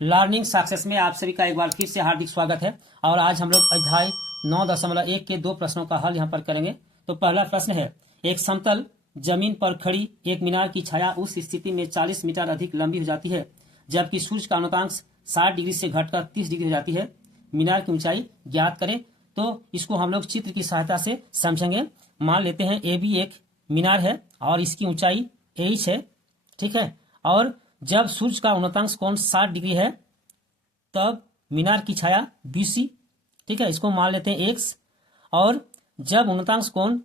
Learning success में आप सभी का एक बार फिर से हार्दिक स्वागत है। और आज हम लोग अध्याय 9.1 के 2 प्रश्नों का हल यहाँ पर करेंगे। तो पहला प्रश्न है, एक समतल जमीन पर खड़ी एक मीनार की छाया उस स्थिति में 40 मीटर अधिक लंबी हो जाती है जबकि सूर्य का अनुतांश 60 डिग्री से घटकर 30 डिग्री हो जाती है। मीनार की ऊंचाई ज्ञात करें। तो इसको हम लोग चित्र की सहायता से समझेंगे। मान लेते हैं ए बी एक मीनार है और इसकी ऊंचाई h है, ठीक है। और जब सूर्य का अनुतांश कोण 60 डिग्री है तब मीनार की छाया BC, ठीक है, इसको मान लेते हैं x। और जब अनुतांश कोण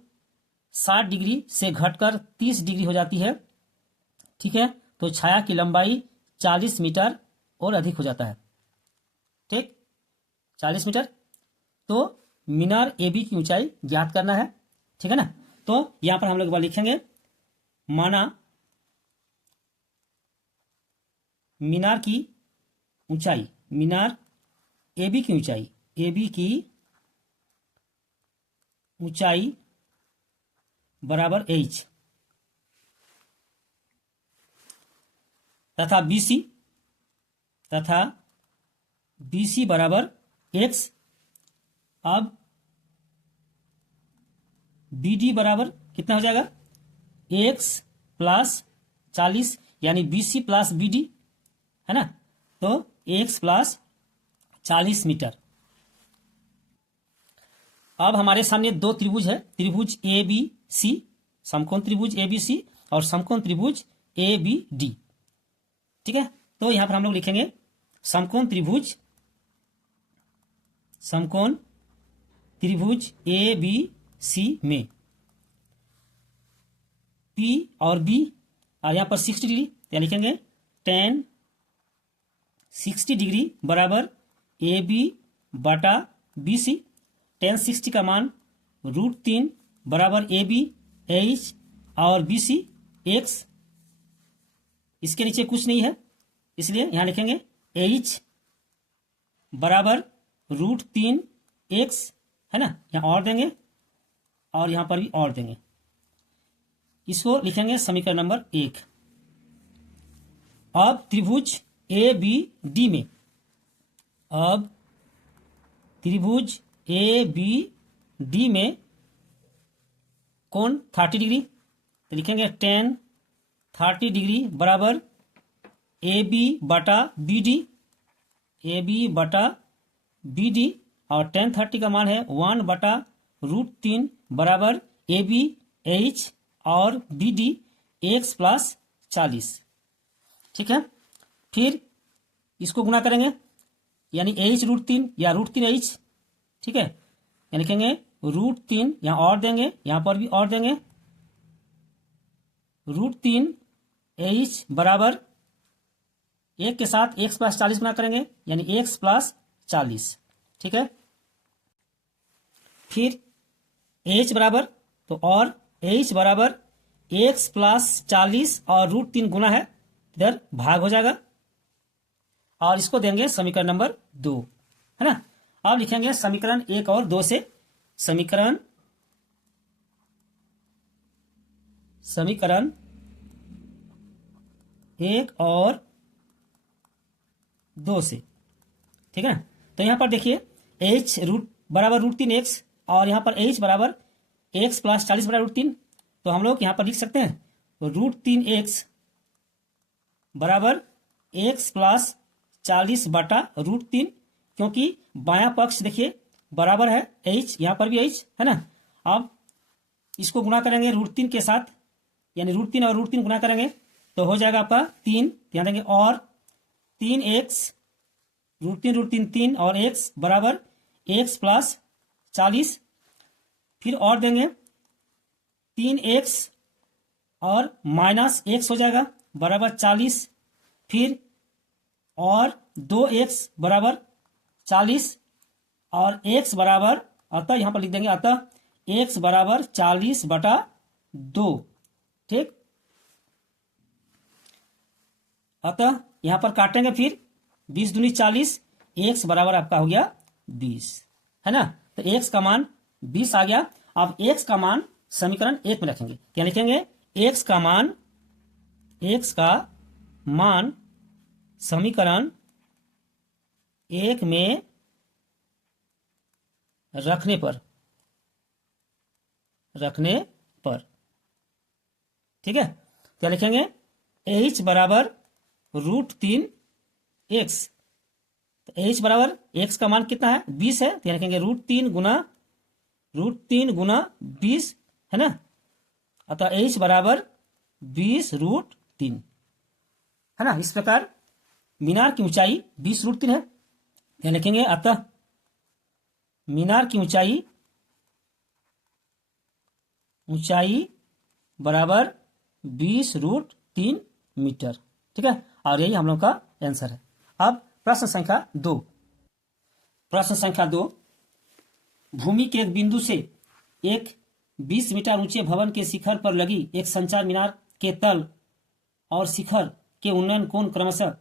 60 डिग्री से घटकर 30 डिग्री हो जाती है, ठीक है, तो छाया की लंबाई 40 मीटर और अधिक हो जाता है, ठीक, 40 मीटर। तो मीनार AB की ऊंचाई ज्ञात करना है, ठीक है ना। तो यहां पर हम लोग लिखेंगे, माना मीनार की ऊंचाई, मीनार AB की ऊंचाई, AB की ऊंचाई बराबर h तथा BC बराबर x। अब BD बराबर कितना हो जाएगा, x प्लस 40, यानी BC प्लस BD है ना। तो x प्लस 40 मीटर। अब हमारे सामने दो त्रिभुज है, त्रिभुज ABC, समकोण त्रिभुज ABC और समकोण त्रिभुज ABD, ठीक है। तो यहां पर हम लोग लिखेंगे समकोण त्रिभुज ABC में P और B और यहां पर 60 डिग्री, या लिखेंगे tan 60 डिग्री बराबर AB बटा BC। tan 60 का मान √3 बराबर AB H और BC X। इसके नीचे कुछ नहीं है, इसलिए यहां लिखेंगे H बराबर √3 X, है ना। यहां और देंगे और यहां पर भी और देंगे। इसको लिखेंगे समीकरण नंबर 1। अब त्रिभुज ABD में, अब त्रिभुज ABD में कोण 30 डिग्री, तो लिखेंगे tan 30 डिग्री बराबर AB बटा BD और tan 30 का मान है 1 बटा √3 बराबर AB H और BD X प्लस 40, ठीक है। फिर इसको गुना करेंगे, यानी H √3 या √3H, ठीक है, यानी लिखेंगे √3, यहां और देंगे, यहां पर भी और देंगे, √3H बराबर एक के साथ x प्लस 40 गुना करेंगे, यानी x प्लस 40, ठीक है। फिर H बराबर, तो और H बराबर x प्लस 40 और √3 गुना है, इधर भाग हो जाएगा और इसको देंगे समीकरण नंबर 2, है ना। अब लिखेंगे समीकरण 1 और 2 से, समीकरण 1 और 2 से, ठीक है ना। तो यहां पर देखिए H बराबर √3x और यहां पर H बराबर x प्लस 40 बराबर √3, तो हम लोग यहां पर लिख सकते हैं √3x बराबर x प्लस 40 बटा √3, क्योंकि बायां पक्ष देखिए बराबर है h, यहां पर भी h है ना। अब इसको गुना करेंगे √3 के साथ, यानी √3 और √3 गुना करेंगे तो हो जाएगा आपका 3, ध्यान देंगे, और 3x √3 3 और x बराबर x प्लस 40। फिर और देंगे 3x और माइनस x हो जाएगा बराबर 40। फिर और 2x बराबर 40 और x बराबर, अतः यहां पर लिख देंगे, अतः x बराबर 40 बटा 2, ठीक। अतः यहां पर काटेंगे, फिर 20 दूनी 40, x बराबर आपका हो गया 20, है ना। तो x का मान 20 आ गया। अब x का मान समीकरण 1 में रखेंगे, क्या लिखेंगे, x का मान समीकरण 1 में रखने पर ठीक है। क्या लिखेंगे? h बराबर √3x। तो h बराबर x का मान कितना है? 20 है। तो लिखेंगे √3 गुना 20 है ना। अतः h बराबर 20√3 है ना। इस प्रकार मीनार की ऊंचाई 20√3 है। क्या लिखेंगे? अतः मीनार की ऊंचाई बराबर 20√3 मीटर। ठीक है, और यही हम लोग का आंसर है। अब प्रश्न संख्या 2। प्रश्न संख्या 2, भूमि के एक बिंदु से एक 20 मीटर ऊंचे भवन के शिखर पर लगी एक संचार मीनार के तल और शिखर के उन्नयन कोण क्रमशः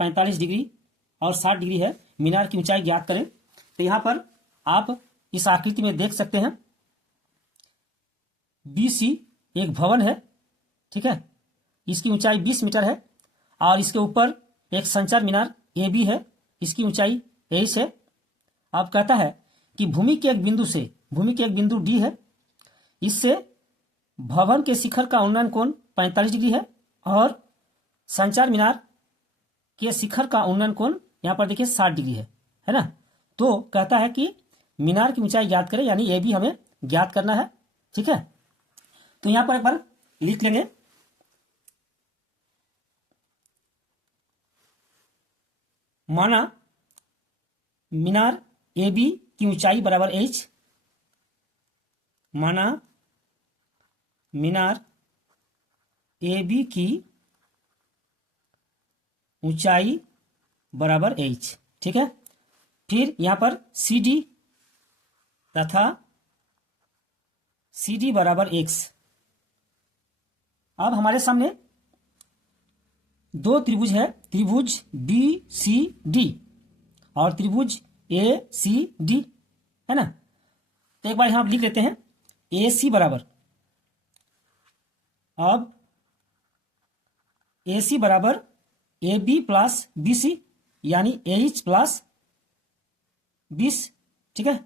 45 डिग्री और 60 डिग्री है। मीनार की ऊंचाई ज्ञात करें। तो यहां पर आप इस आकृति में देख सकते हैं, BC एक भवन है। ठीक है, इसकी ऊंचाई 20 मीटर है और इसके ऊपर एक संचार मीनार AB है, इसकी ऊंचाई H है। अब कहता है कि भूमि के एक बिंदु D है, इससे भवन के शिखर का उन्नयन कोण 45 डिग्री है और संचार मीनार के शिखर का उन्नयन कोण यहां पर देखिए 60 डिग्री है ना। तो कहता है कि मीनार की ऊंचाई ज्ञात करें, यानी AB हमें ज्ञात करना है। ठीक है, तो यहां पर एक बार लिख लेंगे। माना मीनार AB की ऊंचाई बराबर H। माना मीनार AB की ऊंचाई बराबर H। ठीक है, फिर यहां पर CD तथा CD बराबर X। अब हमारे सामने दो त्रिभुज है, त्रिभुज BCD और त्रिभुज ACD है ना। तो एक बार यहां लिख लेते हैं AC बराबर, अब AC बराबर AB प्लस BC यानी H प्लस 20। ठीक है,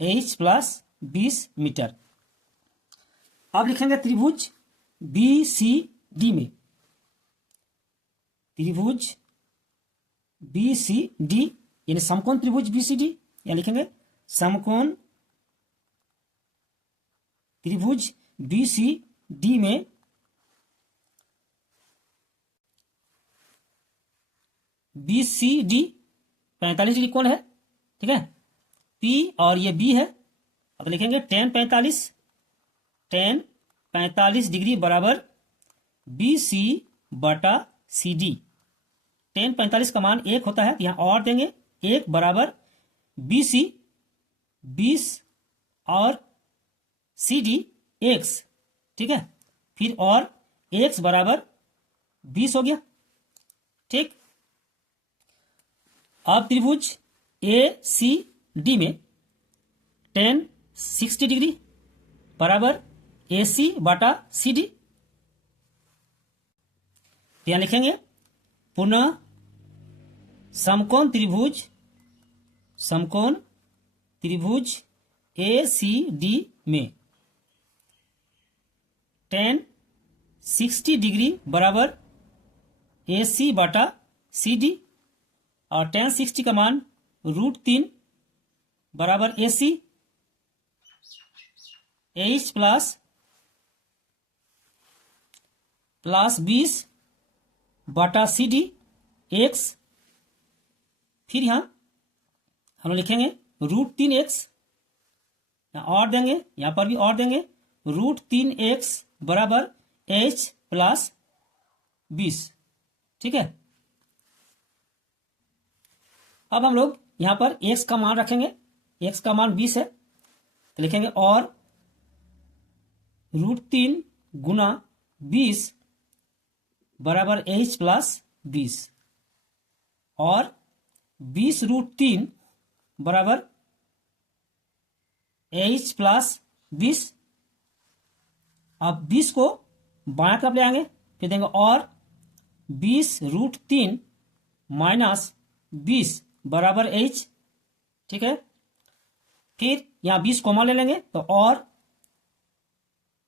H प्लस 20 मीटर। अब लिखेंगे त्रिभुज BCD में, त्रिभुज BCD यानी समकोण त्रिभुज BCD, या लिखेंगे समकोण त्रिभुज BCD में BCD 45 डिग्री कोण है। ठीक है, P और ये B है, अब लिखेंगे tan 45 डिग्री बराबर BC बटा CD। tan 45 का मान 1 होता है, तो यहां और देंगे 1 बराबर BC 20 और CD X। ठीक है, फिर और X बराबर 20 हो गया। ठीक, अब त्रिभुज ACD में tan 60 डिग्री बराबर AC बटा CD। यहां लिखेंगे पुनः समकोण त्रिभुज ACD में tan 60 डिग्री बराबर AC बटा CD और tan 60 का मान √3 बराबर AC H प्लस 20 बटा CD X। फिर यहां हम लिखेंगे √3x, और देंगे, यहां पर भी और देंगे √3x बराबर H प्लस 20। ठीक है, अब हम लोग यहां पर x का मान रखेंगे, x का मान 20 है, तो लिखेंगे और √3 गुना 20 बराबर H प्लस 20 और 20√3 बराबर H प्लस 20। अब 20 को बाएं तरफ ले आएंगे, फिर देंगे और 20√3 माइनस 20 बराबर h, ठीक है। फिर यहाँ 20 कॉमन ले लेंगे तो और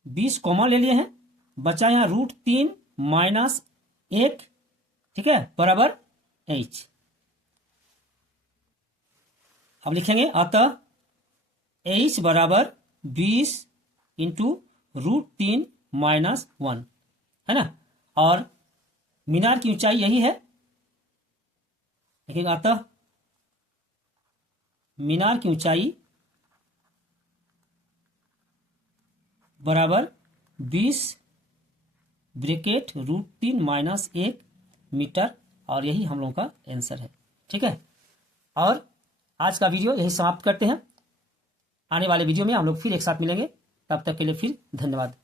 20 कॉमन ले लिए हैं, बचा यहाँ √3 माइनस 1, ठीक है, बराबर h। अब लिखेंगे अतः h बराबर 20 इंटू √3 माइनस 1, है ना। और मीनार की ऊंचाई यही है, लिखेंगे अतः मीनार की ऊंचाई बराबर 20 ब्रैकेट √3 माइनस 1 मीटर, और यही हम लोगों का आंसर है, ठीक है। और आज का वीडियो यही समाप्त करते हैं। आने वाले वीडियो में हम लोग फिर एक साथ मिलेंगे, तब तक के लिए फिर धन्यवाद।